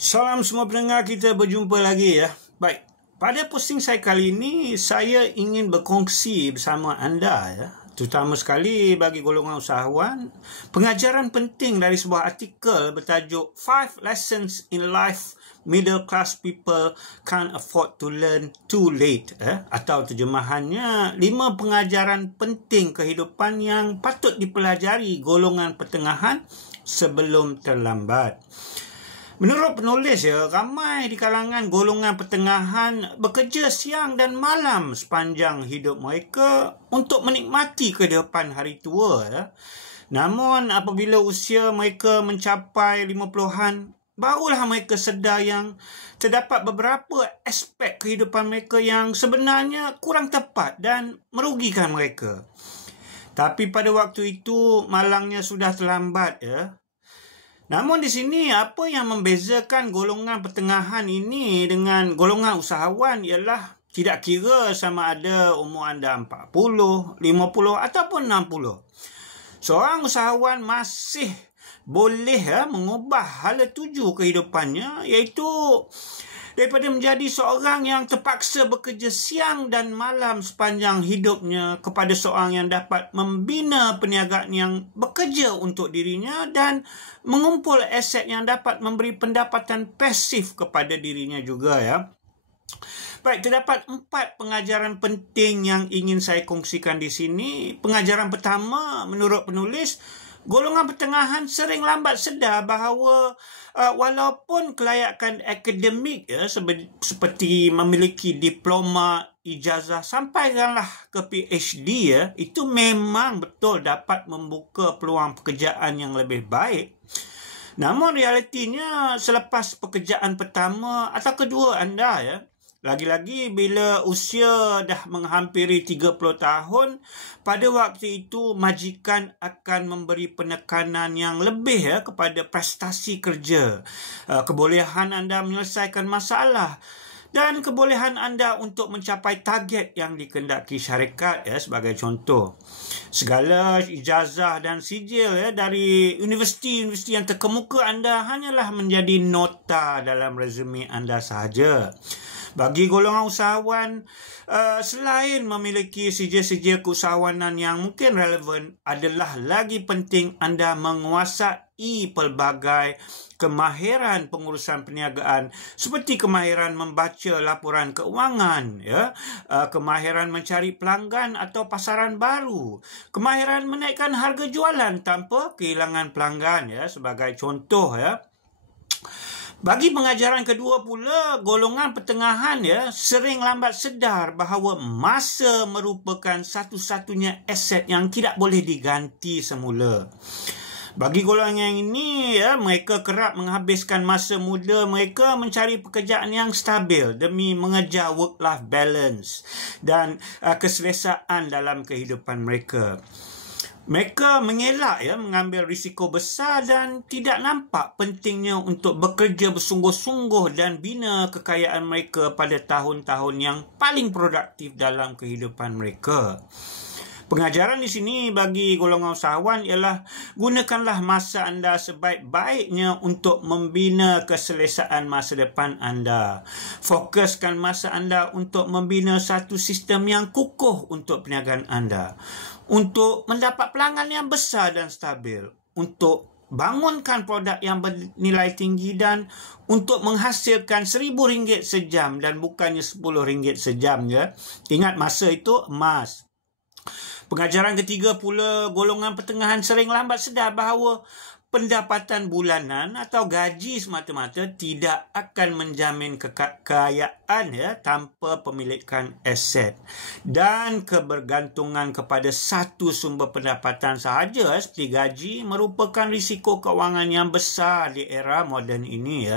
Salam semua pendengar, kita berjumpa lagi ya. Baik, pada posting saya kali ini, saya ingin berkongsi bersama anda ya, terutama sekali bagi golongan usahawan, pengajaran penting dari sebuah artikel bertajuk 5 Lessons in Life Middle Class People Can't Afford to Learn Too Late atau terjemahannya 5 pengajaran penting kehidupan yang patut dipelajari golongan pertengahan sebelum terlambat. Menurut penulis ramai di kalangan golongan pertengahan bekerja siang dan malam sepanjang hidup mereka untuk menikmati kehidupan hari tua Namun apabila usia mereka mencapai 50-an, barulah mereka sedar yang terdapat beberapa aspek kehidupan mereka yang sebenarnya kurang tepat dan merugikan mereka. Tapi pada waktu itu malangnya sudah terlambat Namun di sini apa yang membezakan golongan pertengahan ini dengan golongan usahawan ialah tidak kira sama ada umur anda 40, 50 ataupun 60. Seorang usahawan masih boleh mengubah hala tuju kehidupannya, iaitu daripada menjadi seorang yang terpaksa bekerja siang dan malam sepanjang hidupnya kepada seorang yang dapat membina perniagaan yang bekerja untuk dirinya dan mengumpul aset yang dapat memberi pendapatan pasif kepada dirinya juga Baik, terdapat 4 pengajaran penting yang ingin saya kongsikan di sini. Pengajaran pertama, menurut penulis, golongan pertengahan sering lambat sedar bahawa walaupun kelayakan akademik seperti memiliki diploma, ijazah sampaikanlah ke PhD itu memang betul dapat membuka peluang pekerjaan yang lebih baik. Namun realitinya selepas pekerjaan pertama atau kedua anda lagi-lagi bila usia dah menghampiri 30 tahun, pada waktu itu majikan akan memberi penekanan yang lebih kepada prestasi kerja, kebolehan anda menyelesaikan masalah dan kebolehan anda untuk mencapai target yang dikehendaki syarikat sebagai contoh. Segala ijazah dan sijil dari universiti-universiti yang terkemuka anda hanyalah menjadi nota dalam resume anda sahaja. Bagi golongan usahawan, selain memiliki sijil-sijil keusahawanan yang mungkin relevan, adalah lagi penting anda menguasai pelbagai kemahiran pengurusan perniagaan seperti kemahiran membaca laporan keuangan, kemahiran mencari pelanggan atau pasaran baru, kemahiran menaikkan harga jualan tanpa kehilangan pelanggan sebagai contoh Bagi pengajaran kedua pula, golongan pertengahan sering lambat sedar bahawa masa merupakan satu-satunya aset yang tidak boleh diganti semula. Bagi golongan yang ini, mereka kerap menghabiskan masa muda mereka mencari pekerjaan yang stabil demi mengejar work-life balance dan keselesaan dalam kehidupan mereka. Mereka mengelak mengambil risiko besar dan tidak nampak pentingnya untuk bekerja bersungguh-sungguh dan bina kekayaan mereka pada tahun-tahun yang paling produktif dalam kehidupan mereka. Pengajaran di sini bagi golongan usahawan ialah gunakanlah masa anda sebaik-baiknya untuk membina keselesaan masa depan anda. Fokuskan masa anda untuk membina satu sistem yang kukuh untuk perniagaan anda, untuk mendapat pelanggan yang besar dan stabil, untuk bangunkan produk yang bernilai tinggi dan untuk menghasilkan RM1,000 sejam dan bukannya RM10 sejam Ingat, masa itu emas. Pengajaran ketiga pula, golongan pertengahan sering lambat sedar bahawa pendapatan bulanan atau gaji semata-mata tidak akan menjamin kekayaan tanpa pemilikan aset, dan kebergantungan kepada satu sumber pendapatan sahaja seperti gaji merupakan risiko kewangan yang besar di era moden ini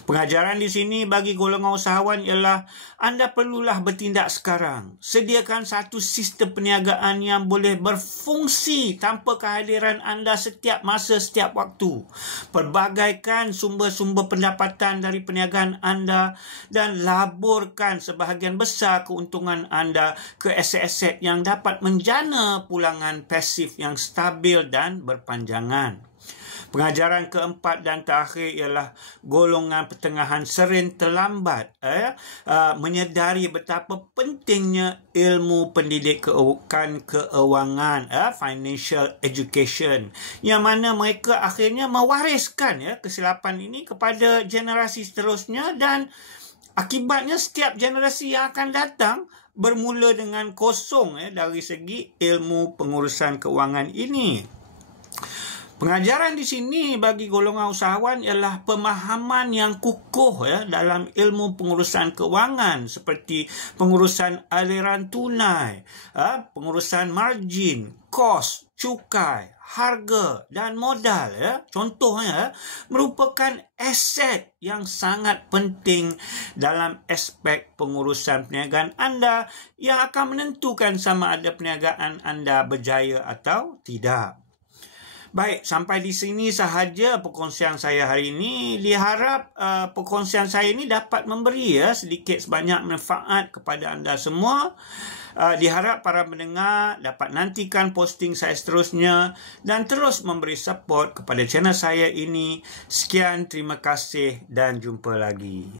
Pengajaran di sini bagi golongan usahawan ialah anda perlulah bertindak sekarang. Sediakan satu sistem perniagaan yang boleh berfungsi tanpa kehadiran anda setiap masa, setiap waktu. Perbagaikan sumber-sumber pendapatan dari perniagaan anda dan laburkan sebahagian besar keuntungan anda ke aset-aset yang dapat menjana pulangan pasif yang stabil dan berpanjangan. Pengajaran keempat dan terakhir ialah golongan pertengahan sering terlambat menyedari betapa pentingnya ilmu pendidikan keuangan, financial education, yang mana mereka akhirnya mewariskan kesilapan ini kepada generasi seterusnya, dan akibatnya setiap generasi yang akan datang bermula dengan kosong dari segi ilmu pengurusan keuangan ini. Pengajaran di sini bagi golongan usahawan ialah pemahaman yang kukuh dalam ilmu pengurusan keuangan, seperti pengurusan aliran tunai, pengurusan margin, kos, cukai, harga dan modal. Contohnya merupakan aset yang sangat penting dalam aspek pengurusan perniagaan anda yang akan menentukan sama ada perniagaan anda berjaya atau tidak. Baik, sampai di sini sahaja perkongsian saya hari ini. Diharap perkongsian saya ini dapat memberi sedikit sebanyak manfaat kepada anda semua. Diharap para pendengar dapat nantikan posting saya seterusnya dan terus memberi support kepada channel saya ini. Sekian, terima kasih dan jumpa lagi.